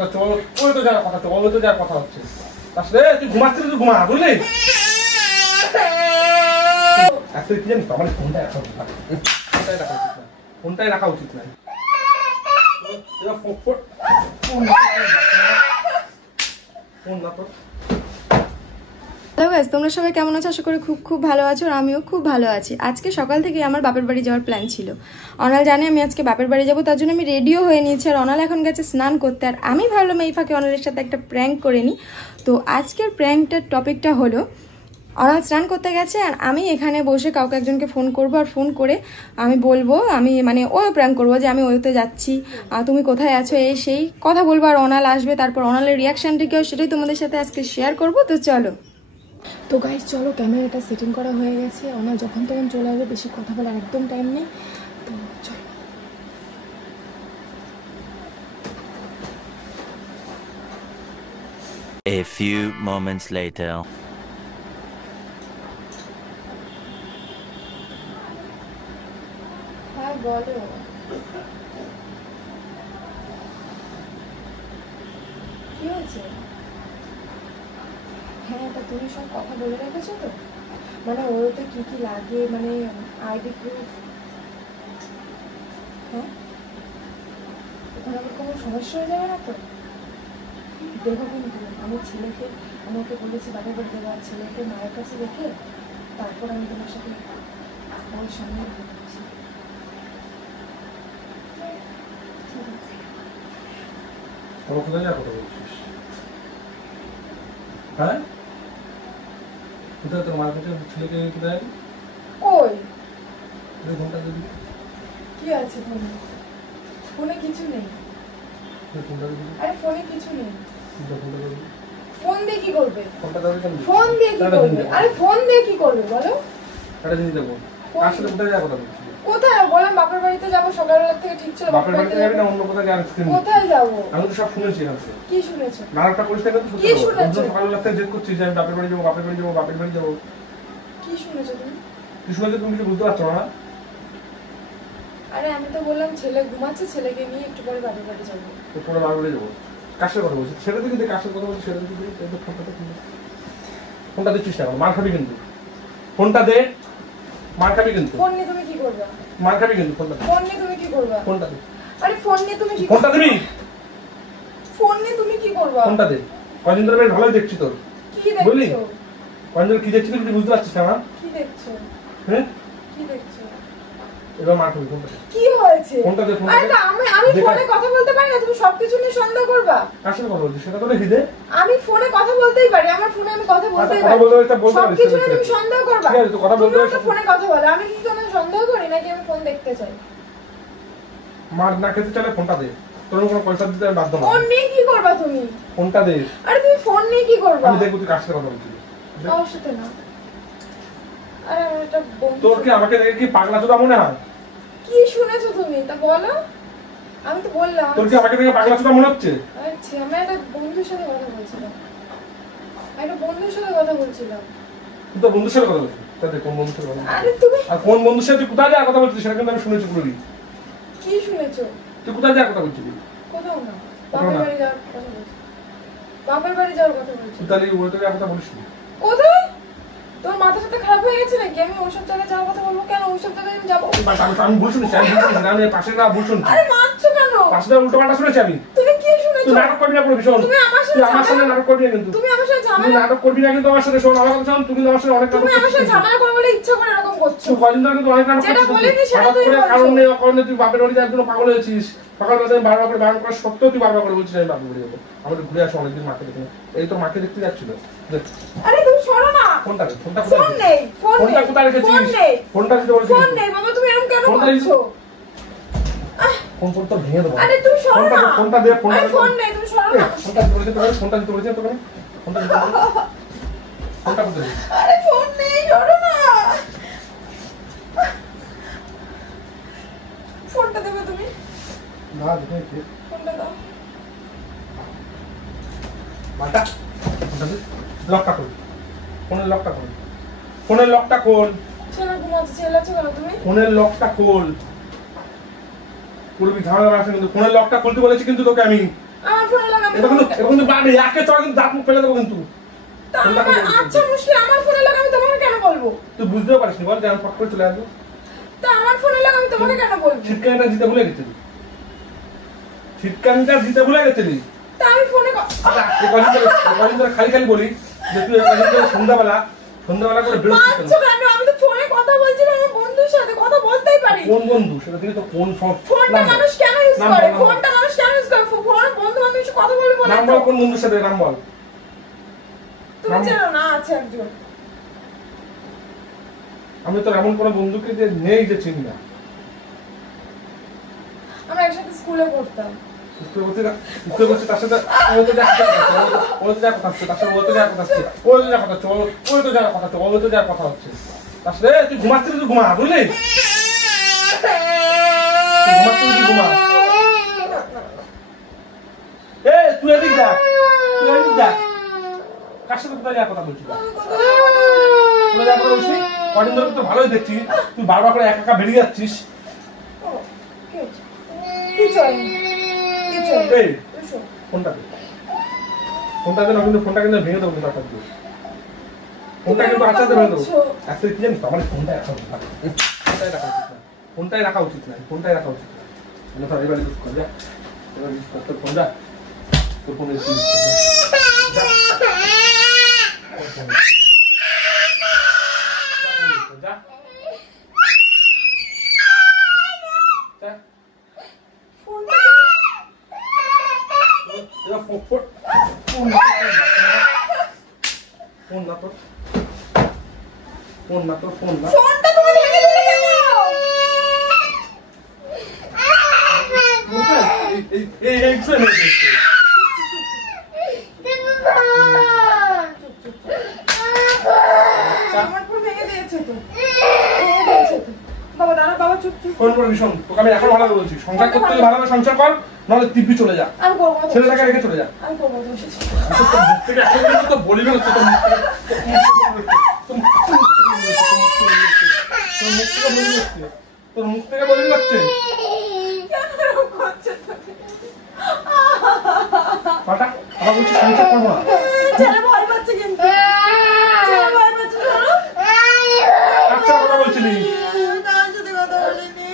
কথা হচ্ছে, ওই তো যাওয়ার কথা হচ্ছে, ওই তো যাওয়ার কথা হচ্ছে। আসলে তুই ঘুমাচ্ছিস, তুই ঘুমা, বুঝলি? আসলে কি জানিস, আমার ফোনটাই রাখা উচিত না, ফোনটাই রাখা উচিত না। হ্যালো গাইস, তোমরা সবাই কেমন আছো? আশা করি খুব ভালো আছো, আর আমিও খুব ভালো আছি। আজকে সকাল থেকে আমার বাপের বাড়ি যাওয়ার প্ল্যান ছিল। অনাল জানে আমি আজকে বাপের বাড়ি যাবো, তার জন্য আমি রেডিও হয়ে নিয়েছি। আর অনাল এখন গেছে স্নান করতে, আর আমি ভাবলাম এই ফাঁকে অনালের সাথে একটা প্র্যাঙ্ক করে নিই। তো আজকের প্র্যাঙ্কটার টপিকটা হলো, অনাল স্নান করতে গেছে আর আমি এখানে বসে কাউকে একজনকে ফোন করব, আর ফোন করে আমি বলবো, আমি মানে ওই প্র্যাঙ্ক করবো যে আমি ওইতে যাচ্ছি, তুমি কোথায় আছো, এই সেই কথা বলবো। আর অনাল আসবে, তারপর অনালের রিয়াকশানটা কি হয় সেটাই তোমাদের সাথে আজকে শেয়ার করবো। তো চলো। তো গাইস চলো, ক্যামেরাটা সেটিং করা হয়ে গেছে। অনাল যখন তখন চলে আসবে, বেশি কথা বলার একদম টাইম নেই। তো চলো। A few moments later. হ্যাঁ বলো, কি হয়েছে? হ্যাঁ, তা তুমি সব কথা বলে রেখেছো তো? মানে ওতে কি কি লাগে, মানে আইডি প্রুফ? হ্যাঁ, ওখানে আমার কোনো সমস্যা হয়ে যাবে না তো? দেখো কিন্তু আমি ছেলেকে, আমাকে বলেছি বাপের বাড়ি দেওয়া, ছেলেকে মায়ের কাছে রেখে তারপর আমি তোমার সাথে ওর সামনে বলছি। কোথায় যা কথা বলছিস? হ্যাঁ, কোথায় তোর মার কাছে ছেলেকে কোথায়? কই ঘন্টা যদি কি আছে ফোনে? ফোনে কিছু নেই। ফোনটা দিবি? আরে ফোনে কিছু নেই। ফোনটা দিবি? ফোন দিয়ে কি করবে? ফোনটা দাবি কেন? ফোন দিয়ে কি করবে? আরে ফোন দিয়ে কি করবে বলো? কাটা জিনিস দেবো। আসলে কোথায় যা কথা বলছিস? কোথায় বললাম বাপের বাড়িতে যাবো, সকালবেলা থেকে ঠিক ছিল। বাপের বাড়িতে যাবি না অন্য কোথাও যাবি? কোথায় যাবো? আমি তো সব শুনেছি এখানে। কি শুনেছো? নাটকটা করিস না কিন্তু? কি শুনেছো? সকালবেলা থেকে জেদ করছিস যে আমি বাপের বাড়ি যাবো, বাপের বাড়ি যাবো, বাপের বাড়ি যাবো। কি শুনেছো তুমি? কি শুনেছো তুমি? কিছু বুঝতে পারছো না? আরে আমি তো বললাম ছেলে ঘুমাচ্ছে, ছেলেকে নিয়ে একটু পরে বাপের বাড়ি যাবো। তো পরে বাপের বাড়ি যাবো? কার সাথে কথা বলছিস? সেটা থেকে কার সাথে কথা বলছিস সেটা থেকে ফোনটা দিচ্ছিস না, মার খাবি কিন্তু। ফোনটা দে, মার খাবি কিন্তু। ফোন নিয়ে তুমি কি করবে? মার খাবি কিন্তু। ফোনটা দে। ফোন নিয়ে তুমি কি করবে? ফোনটা দে। আরে ফোন নিয়ে তুমি কি? ফোনটা দিবি? ফোন নিয়ে তুমি কি করবে? ফোনটা দে। কয়দিন ধরে বেশ ভালোই দেখছি তোর। কি দেখছো? কয়দিন ধরে কি দেখছিস তুই বুঝতে পারছিস না? কি দেখছো? হ্যাঁ, কি দেখছো? এবার মার খাবি। ফোনটা দে। কি হয়েছে? ফোনটা দে। আরে আমি ফোনে কথা বলতে পারি না, তুমি সবকিছু নিয়ে সন্দেহ করবা? কার সাথে কথা বলছিস সেটা তো দেখি দে। আমি ফোনে কথা বলতেই পারি, আমার ফোনে আমি কথা বলতেই পারি। কথা বলতে এটা বলতে পারিস। সবকিছু নিয়ে তুমি সন্দেহ করবা? ঠিক আছে, তো কথা বলতে তুমি তো ফোনে কথা বলো, আমি কি কোনো সন্দেহ করি নাকি আমি ফোন দেখতে চাই? মার না খেতে চাইলে ফোনটা দে। তোর কোনো পয়সা দিতে আমি বাধ্য না। ফোন নিয়ে কি করবা তুমি? ফোনটা দে। আরে তুমি ফোন নিয়ে কি করবা? আমি দেখব তুই কার সাথে কথা বলছিস। কার সাথে না? আরে আমার একটা বন্ধু। তোর কি আমাকে দেখে কি পাগলা চোদা মনে হয়? কি শুনেছো তুমি তা বলো? আমি তো বললাম। তোর কি আমাকে দেখে পাগলা চোদা মনে হচ্ছে? আচ্ছা, আমি একটা বন্ধুর সাথে কথা বলছিলাম। একটা বন্ধুর সাথে কথা বলছিলাম। তুই তো বন্ধুর সাথে কথা বলছিস। তাহলে কোন বন্ধুর সাথে কথা বলছিস? আরে তুমি আর কোন বন্ধুর সাথে কোথায় যা কথা বলছিস সেটা কিন্তু আমি শুনেছি পুরোই। কি শুনেছো? তুই কোথায় যা কথা বলছিস? কোথাও না, বাপের বাড়ি যাওয়ার কথা বলছি। বাপের বাড়ি যাওয়ার কথা বলছি। তুই তাহলে ওই তোকে কথা বলিস না। কোথায়? তোর মাথা সাথে খারাপ হয়ে গেছে নাকি? আমি ওইসব জায়গায় যাওয়ার কথা বলবো কেন? ওইসব জায়গায় আমি যাবো? আমি ভুল শুনেছি, আমি পাশের না ভুল শুনছি। আরে মারছো কেন? পাশের উল্টো পাল্টা শুনেছি আমি। তুমি কি শুনেছো? তুই নাটক করবি না পুরো ভীষণ। তুমি আমার সাথে নাটক করবি না কিন্তু। তুমি আমার সাথে তুই ঝামেলা নাটক করবি না কিন্তু আমার সাথে। শোন আমার কথা শোন, তুমি আমার সাথে অনেক নাটক তুমি আমার সাথে ঝামেলা করবে বলে ইচ্ছা করে এরকম করছো। তুই কদিন ধরে কিন্তু অনেক নাটক যেটা করছিস। বলিনি সেটা হঠাৎ তুই করে বলছো। কারণ নেই অকারণে তুই বাপের বাড়ি যাওয়ার জন্য পাগল হয়েছিস। সকালবেলা আমি বারবার করে বারণ করা সত্ত্বেও তুই বারবার করে বলছিস আমি বাপের বাড়ি যাবো। আমাদের ঘুরে আসো অনেকদিন মাকে দেখে। এই তোর মাকে দেখতে যাচ্ছিল। আরে তুমি সরো না। ফোনটা দে। ফোনটা ফোন নেই, ফোন নেই। ফোনটা কোথায় রেখেছিস? ফোন নেই। ফোনটা দিতে বলছিস। ফোন নেই বাবা, তুমি এরকম কেন ফোনটা করছো? ফোন তো ভেঙে দেবো। আরে তুমি সরো না। ফোনটা দে। আরে ফোন নেই, তুমি সরো না। ফোনটা দিতে বলেছিস তোকে? ফোনটা দিতে বলেছিস তোকে? ফোনটা দিতে বলেছিস? ফোনটা কোথায়? আরে ফোন নেই, সরো না। ফোনটা দেবে তুমি? না দেখে ফোনটা দাও। মাটা লকটা খোল। ফোনের লকটা খোল। ফোনের লকটা খোল। ছেলে ঘুমাচ্ছে, চেল্লাচ্ছো কেন তুমি? ফোনের লকটা খোল। পুরো ঝামেলা আছে কিন্তু। ফোনের লকটা খুলতে বলেছি কিন্তু তোকে আমি। আমার ফোনে লাগা এটা কিন্তু বাড়ি একে চড় কিন্তু দাঁত মুখ ফেলে দেবো কিন্তু। আচ্ছা মুশকিল, আমার ফোনে লাগা আমি তোমাকে কেন বলবো? তুই বুঝতেও পারিস নি বল যে আমি ফট করে চলে আসবো। তা আমার ফোনে লাগা আমি তোমাকে কেন বলবো? ছিটকানিটা দিতে ভুলে গেছিলি, ছিটকানিটা দিতে ভুলে গেছিলি। তা আমি ফোনে কদিন ধরে খালি খালি বলি যে তুই কদিন ধরে সন্ধ্যাবেলা করে বেরোচ্ছিস কেন? আমি তো ফোনে কথা বলছিলাম আমার বন্ধুর সাথে, কথা বলতেই পারি। কোন বন্ধু? সেটা থেকে তো কোন ফোনটা মানুষ কেন ইউজ করে? ফোনটা মানুষ কেন ইউজ করে? ফোন বন্ধু বান্ধব এসে কথা বলবে বলে। নাম বল, কোন বন্ধুর সাথে নাম বল। তুমি চেনো না? আছে একজন। আমি তো এমন কোন বন্ধুকে যে নেই যে চিনি না। আমরা একসাথে স্কুলে পড়তাম। স্কুলে বলছি তার সাথে ও তো যা কথা হচ্ছে তার সাথে ও তো যা কথা হচ্ছে তার সাথে তুই ঘুমাচ্ছিস, তুই ঘুমা বুঝলি? তুই ঘুমা। তুই এদিক যা, কার সাথে কোথায় যা কথা বলছিস? কদিন ধরে তো ভালোই দেখছি, তুই বারবার করে একা বেরিয়ে যাচ্ছিস। ফোনটা না কিন্তু ফোনটা কিন্তু ভেঙে দেবো, কিন্তু ফোনটা কিন্তু আস্তে ভেঙে দেবো। আজকে কি জানিস তো আমার ফোনটাই রাখা উচিত না, ফোনটাই রাখা উচিত না। এবার ইউজ কর, যা এবার ইউজ কর তোর ফোন, যা তোর ফোন ইউজ কর, যা ফোন না ফোনটা তুমি ভেঙে দিলে কেন? আমার ফোন ভেঙে দিয়েছে তো। বাবা দাঁড়া, বাবা চুপ চুপ। ফোন করে ভীষণ তোকে আমি এখন ভালো বলছি, সংসার করতে হলে ভালোভাবে সংসার কর, নাহলে দিব্যি চলে যা, আমি করবো, ছেলেটাকে রেখে চলে যা। আমি করবো তো। তোর মুখ থেকে এখন কিন্তু তো বলি না, তোর মুখ থেকে বলি যাচ্ছে। পাটা আবার বলছি সংসার করবো না। ছেলে ভয় পাচ্ছে কিন্তু। ছেলে ভয় পাচ্ছে ধরো। আচ্ছা কথা বলছিলি। তার সাথে কথা বলিনি।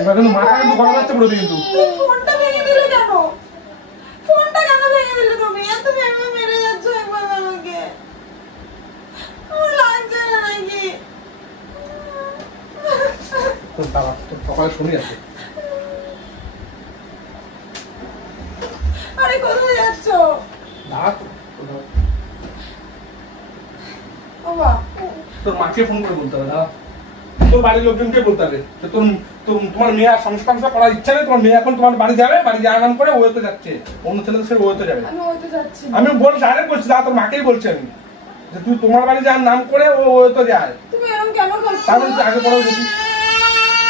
এবার কিন্তু মাথা কিন্তু গরম হচ্ছে পুরো কিন্তু। ফোনটা ভেঙে দিলে কেন? ফোনটা কেন ভেঙে দিলে তুমি? এত ভেঙে মেরে যাচ্ছ একবার আমাকে। আমার লাগছে না নাকি? তোর দাঁড়া, তোর সকালে শুনি আছে। আরে কোথায় যাচ্ছ? দাঁড়া বাবা তোর মাকে ফোন করে বলতে হবে, দাঁড়া তোর বাড়ির লোকজনকে বলতে হবে যে তোমার মেয়ে আর সংস্কার করার ইচ্ছা নেই, তোমার মেয়ে এখন তোমার বাড়ি যাবে, বাড়ি যাওয়ার নাম করে ওয়েতে যাচ্ছে, অন্য ছেলেদের সাথে ওয়েতে যাবে। আমি ওইতে যাচ্ছি। আমি বল ডাইরেক্ট বলছি, দাঁড়া তোর মাকেই বলছি আমি যে তুই তোমার বাড়ি যাওয়ার নাম করে ও ওয়েতে যায়। তুমি এরকম কেন করছো? তার মানে তুই আগে পড়ে গেছিস,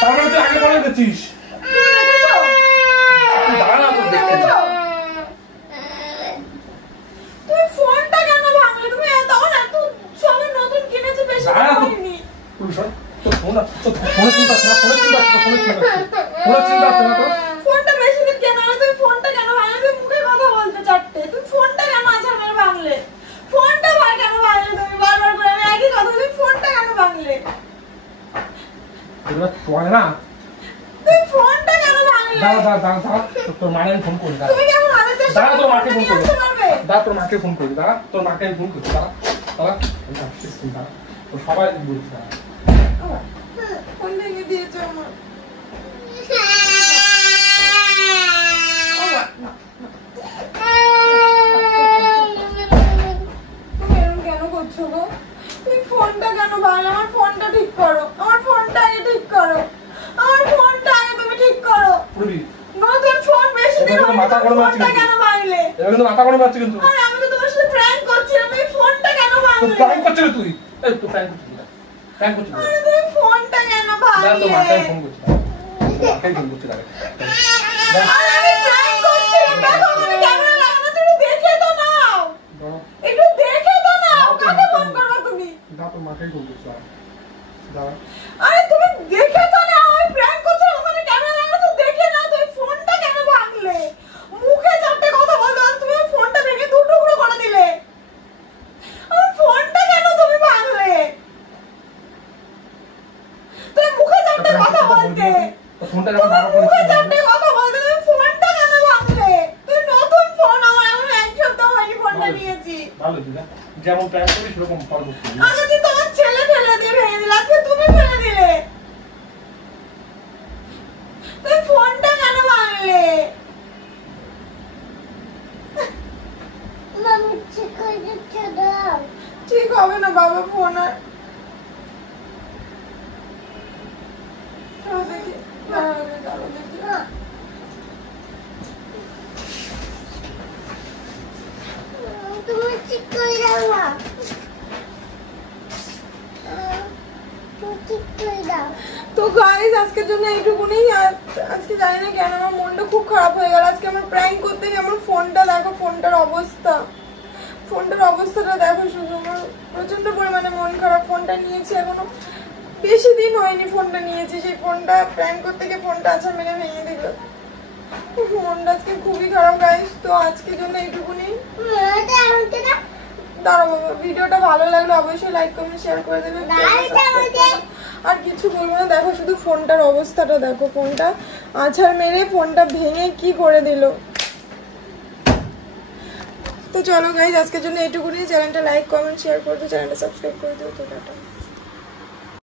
তার মানে তুই আগে পড়ে গেছিস। তুই দাঁড়া না, তোর দেখতে দে। তুমি ফোনটা কেন ভাঙলে? তুমি তখন এত সবে নতুন কিনেছো, বেশি দাঁড়া তো। করিনি। তোর ফোন আছে, তোর ফোনের চিন্তা আছে না, ফোনের চিন্তা আছে, ফোনের চিন্তা আছে না তোর? ফোনটা বেশি দিন কেন হলো? তুমি ফোনটা কেন ভাঙলে? তুমি মুখে কথা বলতে চারটে, তুমি ফোনটা কেন আছে আমার ভাঙলে? ফোনটা কেন ভাঙলে? তুমি বারবার করে আমি একই কথা, তুমি ফোনটা কেন ভাঙলে? এবার তোর না, তুমি ফোনটা কেন ভাঙলে? দাঁড়া তোর মাকে আমি ফোন করি, তুমি কেমন হাতে চেষ্টা দাঁড়া তোর মাকে ফোন করি, পারবে? দাঁড়া তোর মাকে ফোন করি, দাঁড়া তোর মাকে আমি ফোন করি, দাঁড়া তোর সবাই বলছি, দাঁড়া ফোন ভেঙে দিয়েছো আমার। তুমি এরকম কেন করছো গো? তুমি ফোনটা কেন ভাঙলে? আমার ফোনটা ঠিক করো, আমার ফোনটা আগে ঠিক করো, আমার ফোনটা আগে তুমি ঠিক করো। নতুন ফোন বেশি দিন হয়নি, মাথা গরম আছে ফোনটা কেন ভাঙলে? এবার কিন্তু মাথা গরম আছে কিন্তু। আরে আমি তো তোমার সাথে প্র্যাঙ্ক করছিলাম, এই ফোনটা কেন তুই ভাঙলে? প্র্যাঙ্ক করছিস তুই, এই তুই প্র্যাঙ্ক করছিস, প্র্যাঙ্ক করছিস। আরে তুমি ফোনটা কেন দাঁড়া তোর মাকে ভাঙলে? ফোন করছি, মাকে ফোন করছি, দাঁড়া আরে আমি প্র্যাঙ্ক করছিলাম, দেখো আমি ক্যামেরা লাগানো ছিল, দেখে তো নাও, একটু দেখে তো নাও, কাকে ফোন করো তুমি? দাঁড়া তোর মাকে ফোন করছি, দাঁড়া আরে তুমি দেখে তো নাও, আমি ফোনটা যখন বাবা করে কথা বলতে তুমি ফোনটা কেন ভাঙলে? তুই নতুন ফোন, আমার এখন এক সপ্তাহ হয়নি ফোনটা নিয়েছি। ভালো দিদা, যেমন প্ল্যান করি সেরকম ফল করতে হবে। আগে দিন তোমার ছেলে ফেলে দিয়ে ভেঙে দিলে, আজকে তুমি ফেলে দিলে। তুই ফোনটা কেন ভাঙলে? ঠিক হবে না বাবা ফোন আর দেখি তুমি ঠিক করে দাও না, তুমি ঠিক করে দাও। তো গাইস আজকের জন্য এইটুকুনি। আজকে জানি না কেন আমার মনটা খুব খারাপ হয়ে গেল। আজকে আমার প্র্যাঙ্ক করতে গিয়ে আমার ফোনটা দেখো, ফোনটার অবস্থাটা দেখো শুধু। আমার প্রচন্ড পরিমাণে মন খারাপ। ফোনটা নিয়েছি এখনো বেশি দিন হয়নি, ফোনটা নিয়েছি। সেই ফোনটা প্র্যাঙ্ক করতে গিয়ে ফোনটা আছা মেরে ভেঙে দিল। মনটা আজকে খুবই খারাপ গাইস। তো আজকের জন্য এইটুকুনি। দাঁড়াও বাবা, ভিডিওটা ভালো লাগলে অবশ্যই লাইক কমেন্ট শেয়ার করে দেবেন। আর কিছু বলবো না, দেখো শুধু ফোনটার অবস্থাটা দেখো। ফোনটা আছাড় মেরে ফোনটা ভেঙে কি করে দিল। তো চলো গাইজ আজকের জন্য এইটুকুনি। চ্যানেলটা লাইক কমেন্ট শেয়ার করে দিও, চ্যানেলটা সাবস্ক্রাইব করে দিও। তো টাটা।